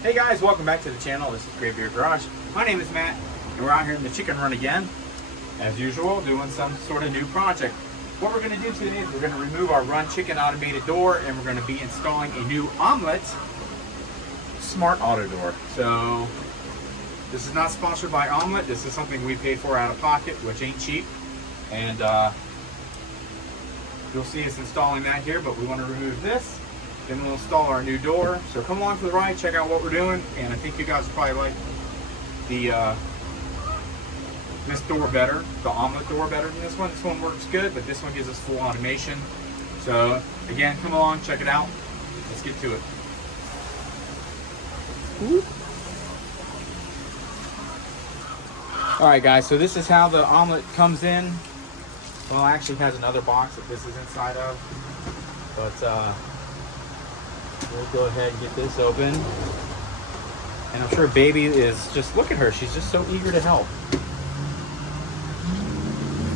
Hey guys, welcome back to the channel. This is Graveyard Garage. My name is Matt, and we're out here in the chicken run again. As usual, doing some sort of new project. What we're going to do today is we're going to remove our run chicken automated door, and we're going to be installing a new Omlet smart auto door. So this is not sponsored by Omlet. This is something we paid for out of pocket, which ain't cheap. And you'll see us installing that here, but we want to remove this. Then we'll install our new door. So come along for the ride, check out what we're doing, and I think you guys will probably like the this door better, the Omlet door better than this one. This one works good, but this one gives us full automation. So again, come along, check it out. Let's get to it. All right, guys. So this is how the Omlet comes in. Well, it actually has another box that this is inside of, but we'll go ahead and get this open. And I'm sure baby is just, look at her, she's just so eager to help.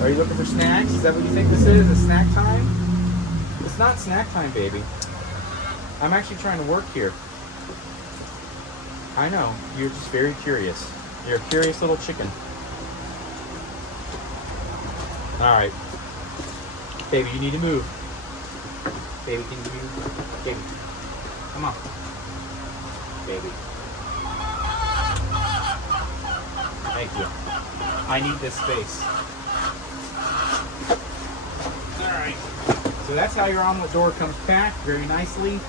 Are you looking for snacks? Is that what you think this is? A snack time? It's not snack time, baby. I'm actually trying to work here. I know, you're just very curious. You're a curious little chicken. All right. Baby, you need to move. Baby, can you move? Baby. Come on, baby. Thank you. I need this space. All right. So that's how your Omlet door comes packed very nicely.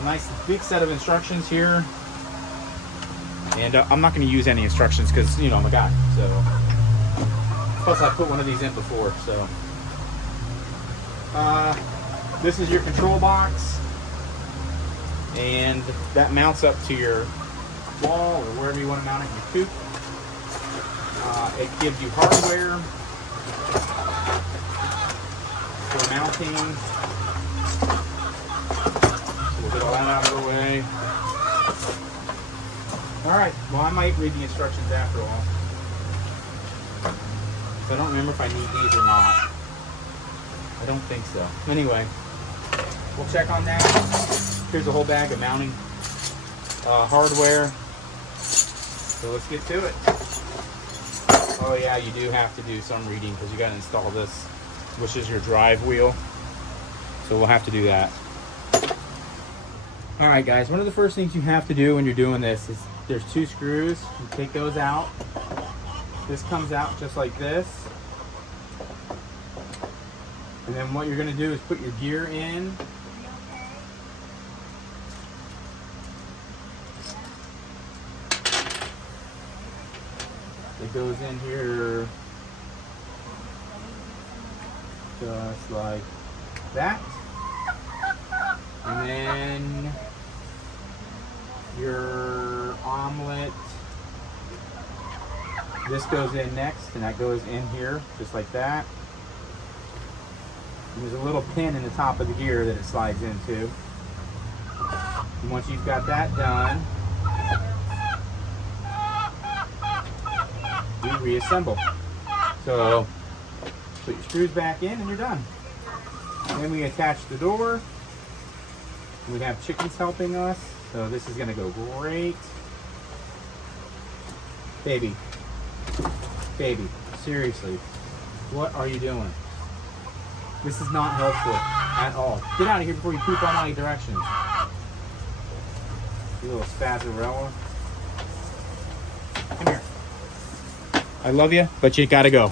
A nice big set of instructions here. And I'm not going to use any instructions because, you know, I'm a guy. So, plus I put one of these in before. So, this is your control box. And that mounts up to your wall or wherever you want to mount it in your coop. It gives you hardware for mounting. So we'll get all that out of the way. Alright, well, I might read the instructions after all. So I don't remember if I need these or not. I don't think so. Anyway, we'll check on that. Here's a whole bag of mounting hardware. So let's get to it. Oh yeah, you do have to do some reading because you got to install this, which is your drive wheel. So we'll have to do that. All right, guys. One of the first things you have to do when you're doing this is there's two screws. You take those out. This comes out just like this. And then what you're going to do is put your gear in. It goes in here just like that. And then your Omlet, this goes in next, and that goes in here just like that. And there's a little pin in the top of the gear that it slides into. And once you've got that done, you reassemble. So put your screws back in and you're done. And then we attach the door. We have chickens helping us, so this is gonna go great. Baby, baby, seriously, what are you doing? This is not helpful at all. Get out of here before you poop all my directions. You little spazzarella. Come here. I love you, but you gotta go.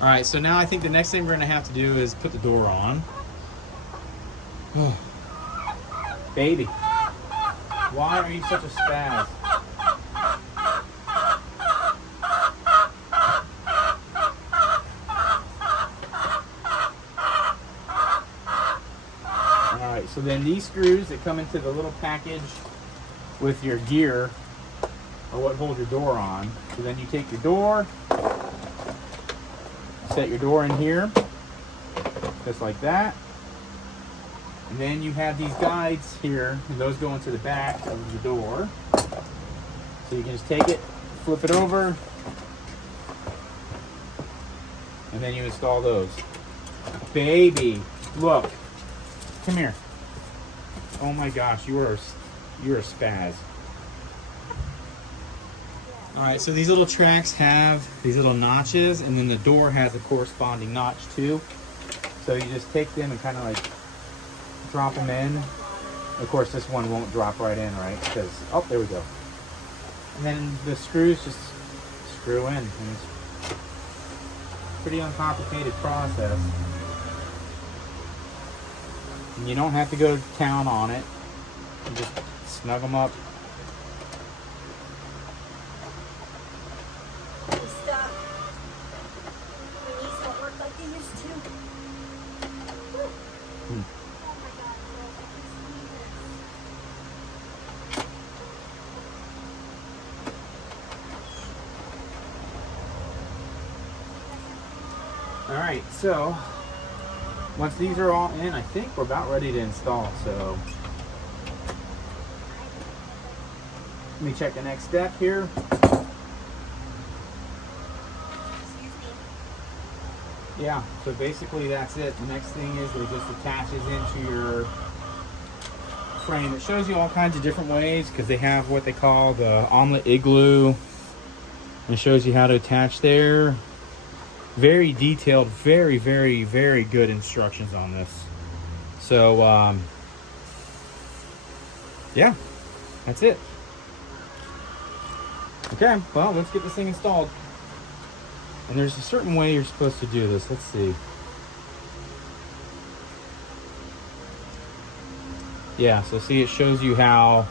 All right, so now I think the next thing we're gonna have to do is put the door on. Baby, why are you such a spaz? All right, so then these screws that come into the little package with your gear or what holds your door on. So then you take your door, set your door in here, just like that. And then you have these guides here, and those go into the back of the door. So you can just take it, flip it over, and then you install those. Baby, look, come here. Oh my gosh, you're a spaz. All right, so these little tracks have these little notches, and then the door has a corresponding notch too. So you just take them and kind of like drop them in. Of course, this one won't drop right in, right? Because, oh, there we go. And then the screws just screw in. And it's a pretty uncomplicated process. And you don't have to go to town on it. You just snug them up. Stop. My knees don't work like they used to. Hmm. Oh my God, girls, I can see this. All right, so once these are all in, I think we're about ready to install. So let me check the next step here. Yeah, so basically that's it. The next thing is it just attaches into your frame. It shows you all kinds of different ways because they have what they call the Omlet igloo. And it shows you how to attach there. Very detailed, very, very, very good instructions on this. So, yeah, that's it. Okay, well, let's get this thing installed. And there's a certain way you're supposed to do this. Let's see. Yeah, so see, it shows you how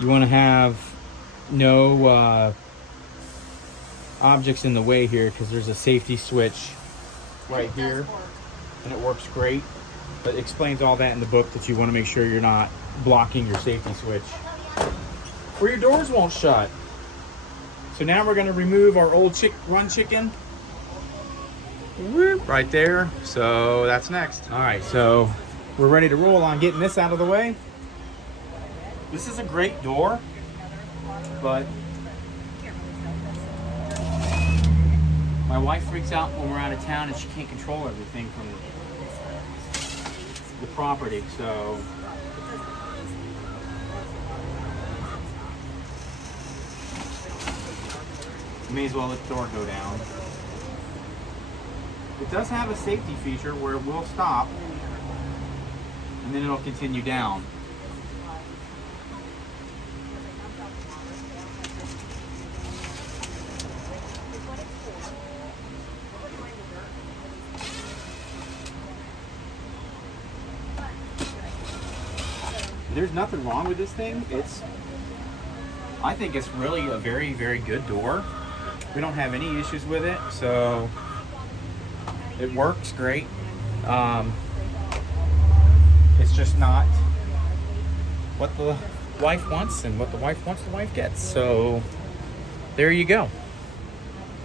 you want to have no objects in the way here, because there's a safety switch right here, and it works great. But it explains all that in the book, that you want to make sure you're not blocking your safety switch, or your doors won't shut. So now we're going to remove our old run chicken. Whoop, right there. So that's next. All right, so we're ready to roll on getting this out of the way. This is a great door, but my wife freaks out when we're out of town and she can't control everything from the property. So may as well let the door go down. It does have a safety feature where it will stop and then it'll continue down. There's nothing wrong with this thing. I think it's really a very, very good door. We don't have any issues with it, so it works great. It's just not what the wife wants, and what the wife wants, the wife gets. So there you go.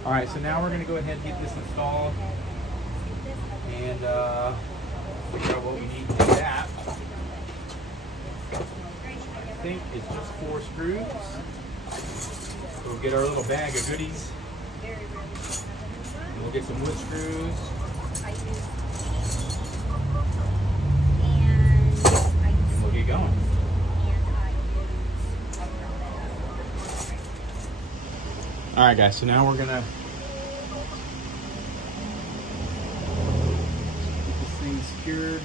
All right, so now we're gonna go ahead and get this installed and figure out what we need to do that. I think it's just 4 screws. We'll get our little bag of goodies. And we'll get some wood screws. And we'll get going. All right, guys, so now we're gonna get this thing secured.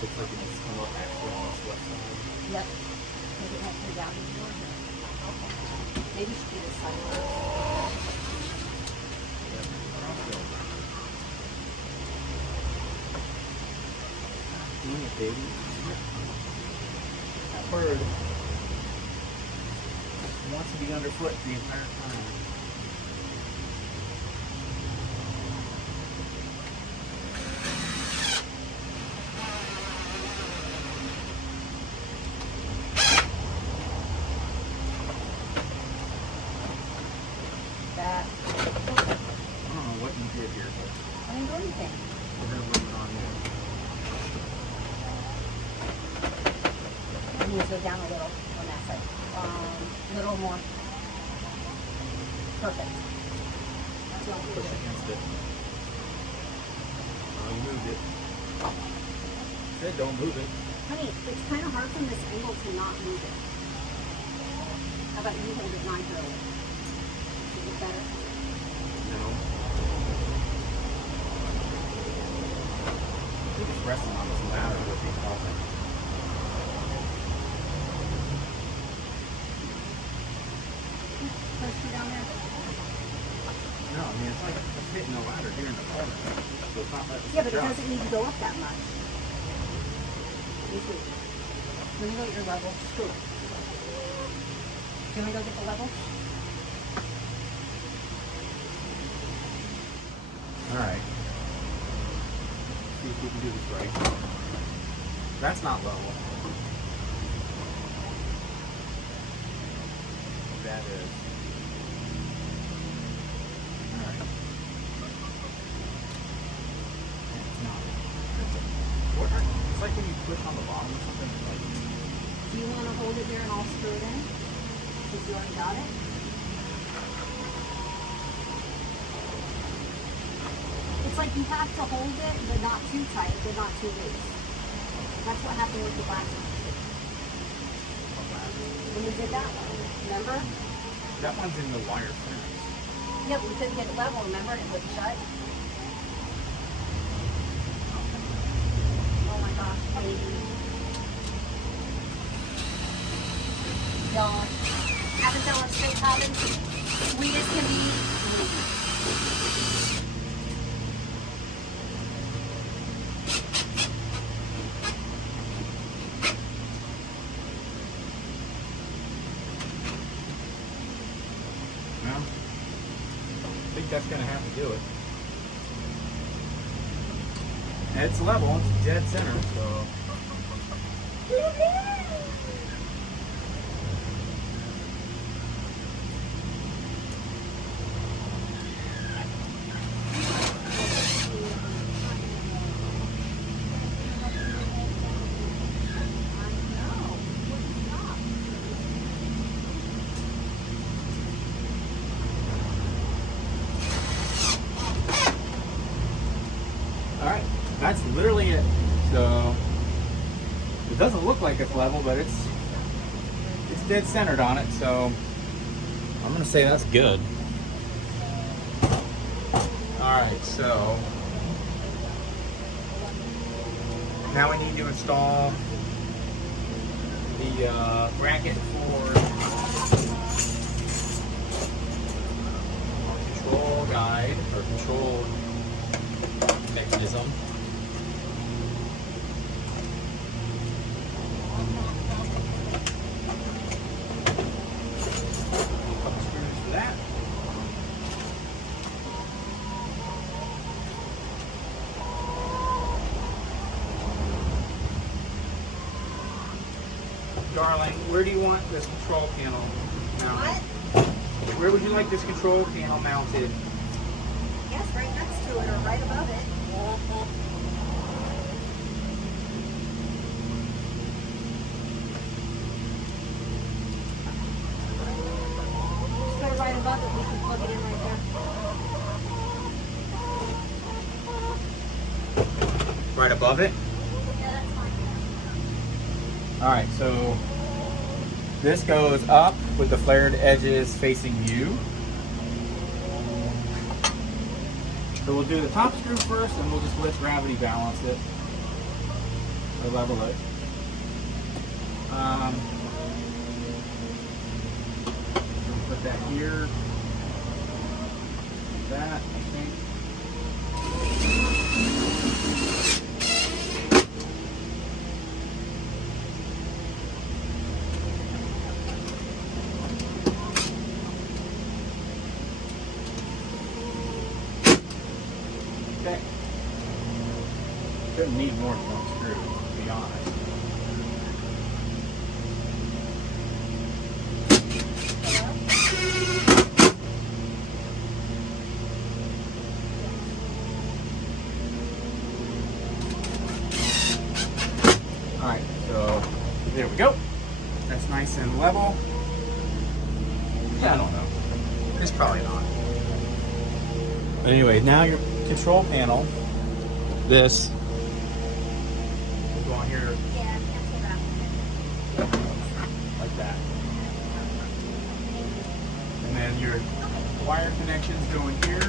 Looks like it needs to come up actually on this left side. Yep. Maybe it has to be down before. Maybe she should do this side first. Doing it, baby. That bird wants to be underfoot the entire time. needs to go down a little on that side. Little more. Perfect. That's what we Push do. against it. Oh, you moved it. Said don't move it. Honey, it's kind of hard from this angle to not move it. How about you hold it and I throw it? Is it better? No. I think it's resting on this ladder with these helping. Push you down there. No, I mean it's like hitting the ladder here in the corner. So it's not letting us Yeah, but it adjust. doesn't need to go up that much. You see. Let me go get your level. Screw it. Can we go get the level? Alright. See if we can do this right. That's not level. That is. Alright. It's not. It's like when you push on the bottom or something. Like, Do you want to hold it there and I'll screw it in? Because you already got it? It's like you have to hold it, but not too tight, but not too loose. That's what happened with the last one. When we did that one, remember? that one's in the wire clearance. Yeah, but we couldn't get it level, remember? And it wouldn't shut. Oh my gosh, baby. Y'all, Abigail and steak cabin, sweet as can be. Well, I think that's going to have to do it. And it's level, it's dead center, so. Alright, that's literally it. So, it doesn't look like it's level, but it's dead centered on it, so I'm going to say that's good. Alright, so now we need to install the bracket for control guide or control mechanism. Couple screws for that. Darling, where do you want this control panel mounted? Where would you like this control panel mounted? Yes, right next to it or right above it. Just put it right above it, we can plug it in right there. Right above it? Yeah, that's fine. Alright, so this goes up with the flared edges facing you. So we'll do the top screw first and we'll just let gravity balance it or level it. So we'll put that here. That, I think. Okay. Shouldn't need more than one screw, to be honest. Alright, so there we go. nice and level. Yeah, I don't know. It's probably not. But anyway, now your control panel, this, will go on here Yeah, cancel that. like that. And then your wire connections go in here.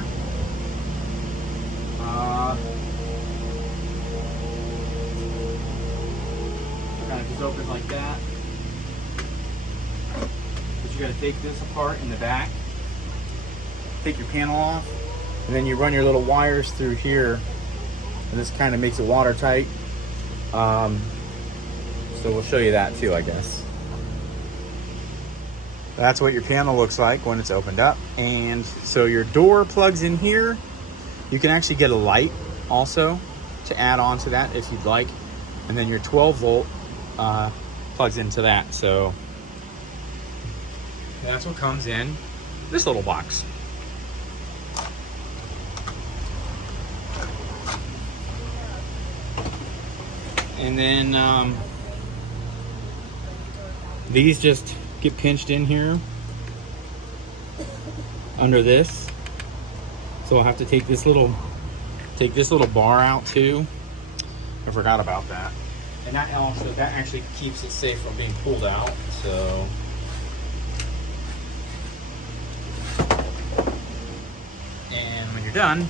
Kind of just opens like that. But you got to take this apart in the back. Take your panel off, and then you run your little wires through here, and this kind of makes it watertight. So we'll show you that too, I guess. That's what your panel looks like when it's opened up. And so your door plugs in here. You can actually get a light also to add on to that if you'd like. And then your 12 volt plugs into that. So that's what comes in this little box. And then these just get pinched in here under this. So I'll have to take this little bar out too. I forgot about that. And that actually keeps it safe from being pulled out. So and when you're done,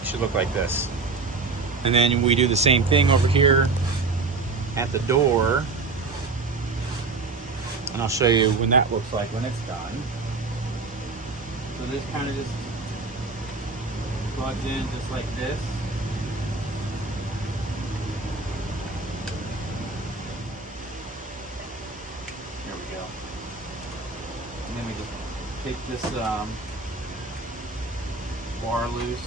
it should look like this. And then we do the same thing over here at the door. And I'll show you when that looks like when it's done. So this kind of just plugs in just like this. There we go. And then we just take this bar loose.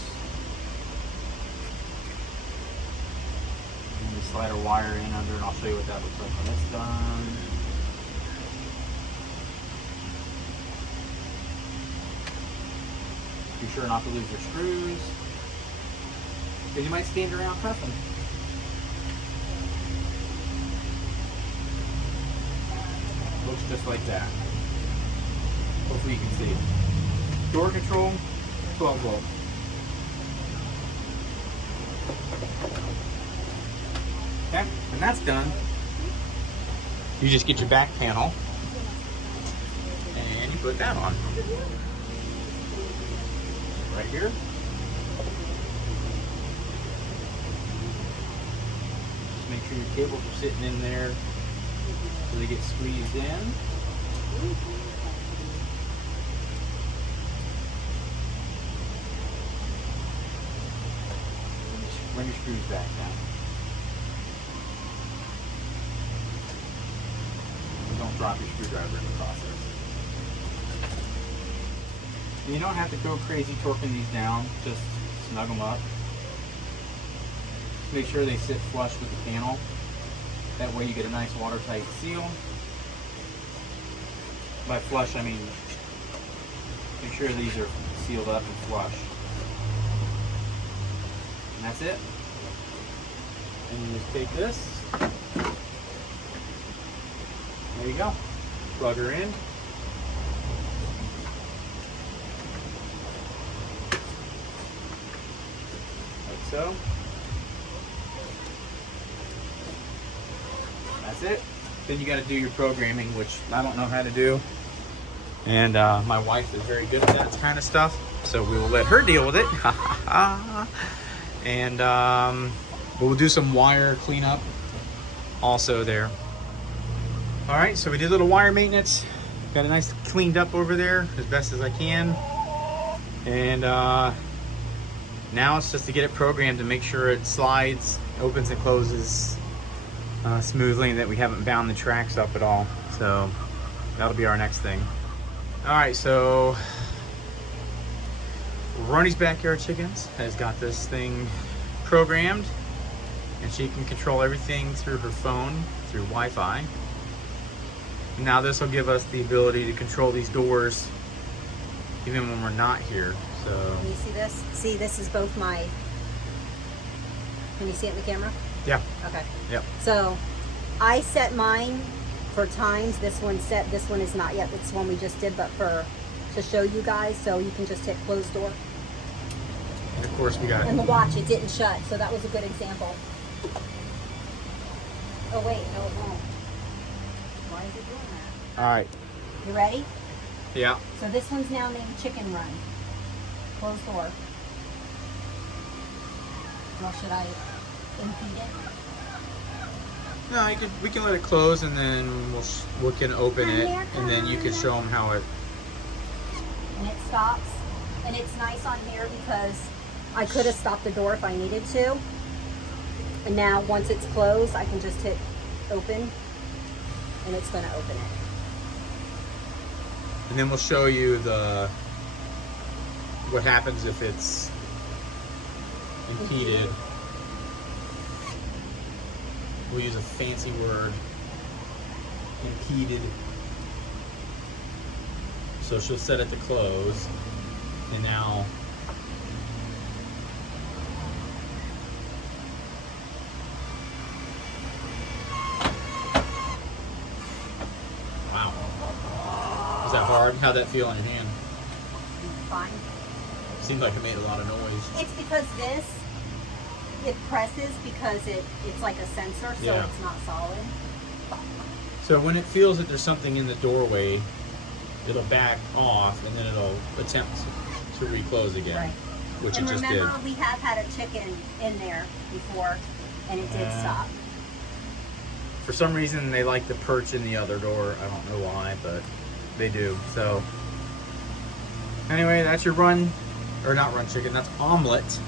And we slide our wire in under, and I'll show you what that looks like when it's done. Be sure not to lose your screws, because you might stand around cuffing. Looks just like that. Hopefully you can see. Door control, 12 volt. Okay, and that's done. You just get your back panel and you put that on. Right here. Just make sure your cables are sitting in there so they get squeezed in. Run your screws back down. And don't drop your screwdriver in the process. You don't have to go crazy torquing these down, just snug them up. Make sure they sit flush with the panel. That way you get a nice watertight seal. By flush, I mean make sure these are sealed up and flush. And that's it. And you just take this. There you go. Plug her in. So that's it. Then you got to do your programming, which I don't know how to do, and my wife is very good at that kind of stuff, so we will let her deal with it. And we'll do some wire cleanup also there. All right, so we did a little wire maintenance, got it nice cleaned up over there as best as I can, and now it's just to get it programmed to make sure it slides, opens and closes smoothly, and that we haven't bound the tracks up at all. So that'll be our next thing. All right, so Ronnie's Backyard Chickens has got this thing programmed, and she can control everything through her phone, through Wi-Fi. Now this will give us the ability to control these doors even when we're not here. So Can you see this? See, this is both my... Can you see it in the camera? yeah. Okay. Yep. So I set mine for times. This one's set. This one is not yet. It's one we just did, but to show you guys, so you can just hit close door. And of course we got. And the watch, it didn't shut, so that was a good example. Oh wait, no it won't. Why is it doing that? All right. You ready? Yeah. So this one's now named Chicken Run. Close door. Well, should I impede it? No, we can let it close, and then we can open it, and then you can show them how it. And it stops. And it's nice on here because I could have stopped the door if I needed to. And now once it's closed, I can just hit open, and it's going to open it. And then we'll show you what happens if it's impeded. We'll use a fancy word, impeded. So she'll set it to close, and now wow. Is that hard? How'd that feel on your hand? Fine. Seemed like it made a lot of noise. It's because it presses because it's like a sensor, so Yeah. it's not solid. So when it feels that there's something in the doorway, it'll back off, and then it'll attempt to reclose again, Right. which And it just did. remember, we have had a chicken in there before, and it did stop. For some reason, they like to perch in the other door. I don't know why, but they do. So anyway, that's your run, or not run chicken, that's Omlet,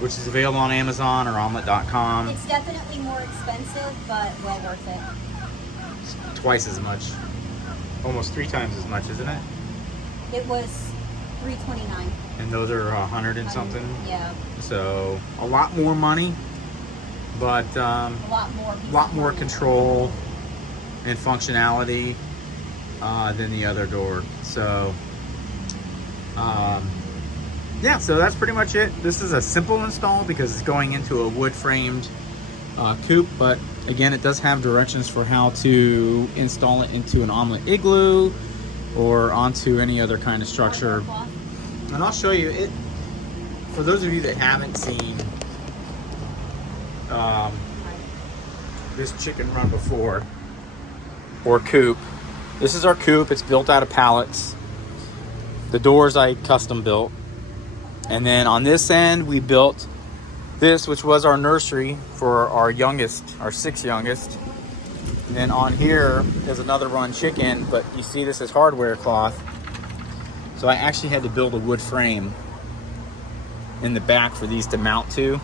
which is available on Amazon or omlet.com. It's definitely more expensive, but well worth it. It's twice as much. Almost 3 times as much, isn't it? It was $3.29. And those are 100 and something. Yeah, So a lot more money, but a lot more control and functionality than the other door. So yeah, so that's pretty much it. This is a simple install because it's going into a wood framed coop, but again, it does have directions for how to install it into an Omlet igloo or onto any other kind of structure. And I'll show you it. For those of you that haven't seen this chicken run before, or coop, this is our coop. It's built out of pallets. The doors I custom built. And then on this end, we built this, which was our nursery for our youngest, our 6th youngest. And then on here is another run chicken, but you see this is hardware cloth. So I actually had to build a wood frame in the back for these to mount to.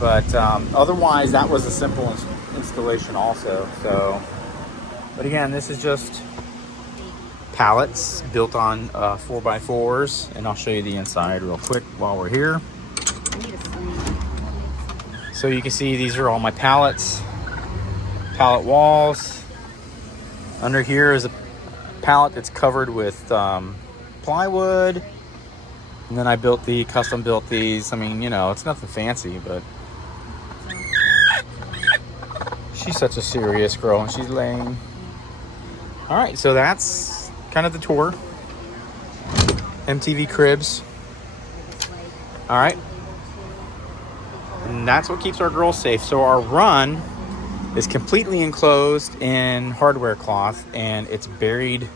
But otherwise, that was a simple installation also. So, but again, this is just pallets built on 4x4s, and I'll show you the inside real quick while we're here. So you can see these are all my pallets, pallet walls. Under here is a pallet that's covered with plywood, and then I custom built these. I mean, you know, it's nothing fancy, but she's such a serious girl and she's laying. All right, so that's kind of the tour. MTV Cribs. All right. And that's what keeps our girls safe. So our run is completely enclosed in hardware cloth, and it's buried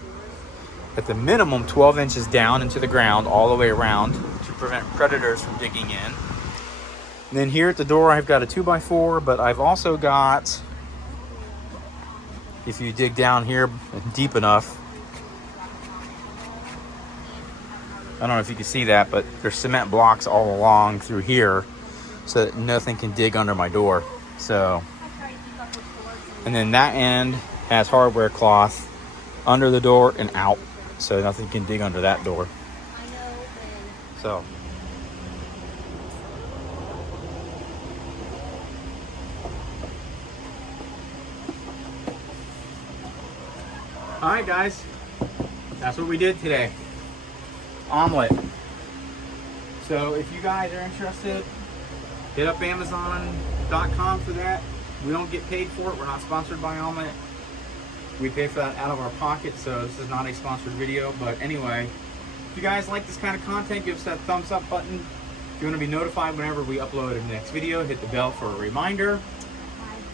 at the minimum 12 inches down into the ground all the way around to prevent predators from digging in. And then here at the door, I've got a 2x4, but I've also got, if you dig down here deep enough, I don't know if you can see that, but there's cement blocks all along through here so that nothing can dig under my door. So, and then that end has hardware cloth under the door and out, so nothing can dig under that door. So, all right, guys, that's what we did today. Omlet. So if you guys are interested, hit up Amazon.com for that. We don't get paid for it. We're not sponsored by Omlet. We pay for that out of our pocket, so this is not a sponsored video. But anyway, if you guys like this kind of content, give us that thumbs up button. If you want to be notified whenever we upload a next video, hit the bell for a reminder.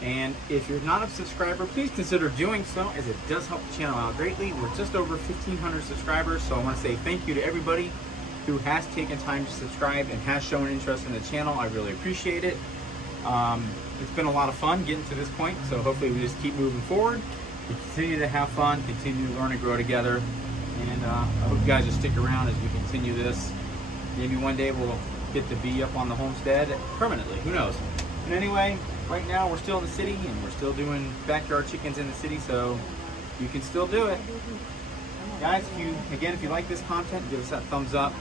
And if you're not a subscriber, please consider doing so, as it does help the channel out greatly. We're just over 1,500 subscribers, so I want to say thank you to everybody who has taken time to subscribe and has shown interest in the channel. I really appreciate it. It's been a lot of fun getting to this point, so hopefully we just keep moving forward. We continue to have fun, continue to learn and grow together, and I hope you guys will stick around as we continue this. Maybe one day we'll get to be up on the homestead permanently, who knows. But anyway, right now we're still in the city and we're still doing backyard chickens in the city, so you can still do it. Guys, if you like this content, give us that thumbs up.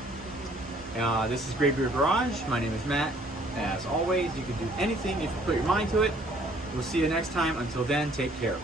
This is Graybeard Garage. My name is Matt. As always, you can do anything if you put your mind to it. We'll see you next time. Until then, take care.